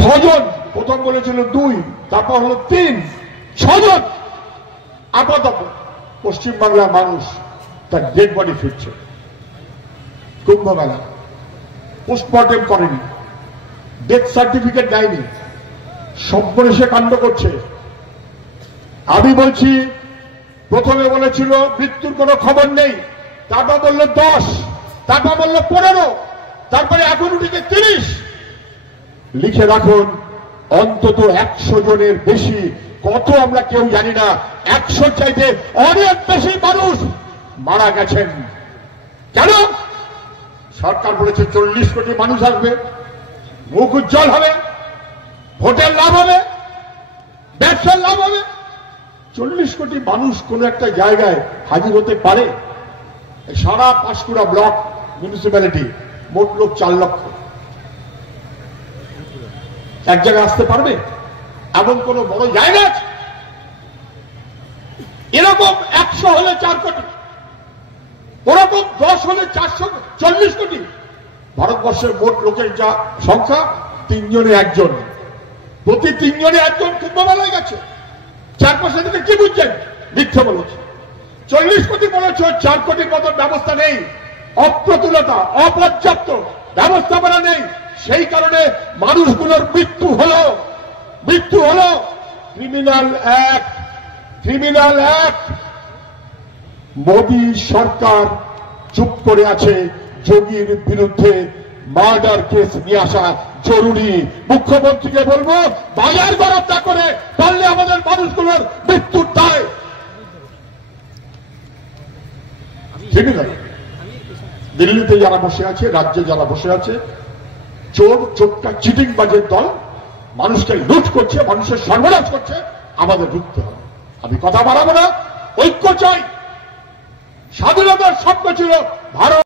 ছজন, প্রথম বলেছিল 2, তারপর হলো 3, 6 জন আপাতত পশ্চিমবাংলার মানুষ তার ডেড বডি ফিরছে। কুম্ভ মেলা পোস্টমর্টেম করেনি, ডেথ সার্টিফিকেট দেয়নি, সর্বনেশে কাণ্ড করছে। আমি বলছি, প্রথমে বলেছিল মৃত্যুর কোনো খবর নেই, তারপর বলল 10, তারপর বলল 15, তারপরে এখন উঠেছে 30। লিখে রাখুন, অন্তত 100 জনের বেশি, কত আমরা কেউ জানি না, 100 চাইতে অনেক বেশি মানুষ মারা গেছেন। কেন? সরকার বলেছে 40 কোটি মানুষ আসবে, মুখ উজ্জ্বল হবে, ভোটের লাভ হবে, ব্যবসার লাভ হবে। 40 কোটি মানুষ কোন একটা জায়গায় হাজির হতে পারে? সারা পাঁশকুড়া ব্লক মিউনিসিপ্যালিটি মোট লোক 4 লক্ষ, এক জায়গায় আসতে পারবে? এমন কোন বড় জায়গা আছে? এরকম 100 হলে 4 কোটি, ওরকম 10 হলে 440 কোটি। ভারতবর্ষের মোট লোকের যা সংখ্যা 3 জনে 1 জন, প্রতি 3 জনে 1 জন কুম্ভ মেলায় গেছে। 4% থেকে কি বুঝছেন? মিথ্যে বলেছে। 40 কোটি বলেছে, 4 কোটির মতন ব্যবস্থা নেই, অপ্রতুলতা, অপর্যাপ্ত ব্যবস্থাপনা নেই। সেই কারণে মানুষগুলোর মৃত্যু হলো। Criminal act. মোদী সরকার চুপ করে আছে। যোগীর বিরুদ্ধে মার্ডার কেস নিয়ে আসা জরুরি। মুখ্যমন্ত্রীকে বলবো, বাজার বরাদ্দ করে পারলে আমাদের মানুষগুলোর মৃত্যুর দায়। দিল্লিতে যারা বসে আছে, রাজ্যে যারা বসে আছে, চোর চোরটা চিটিং বাজের দল মানুষকে লুট করছে, মানুষের সর্বনাশ করছে, আমাদের রুখতে হবে। আমি কথা বাড়াবো না, ঐক্য চাই। স্বাধীনতার স্বপ্ন ছিল ভারত।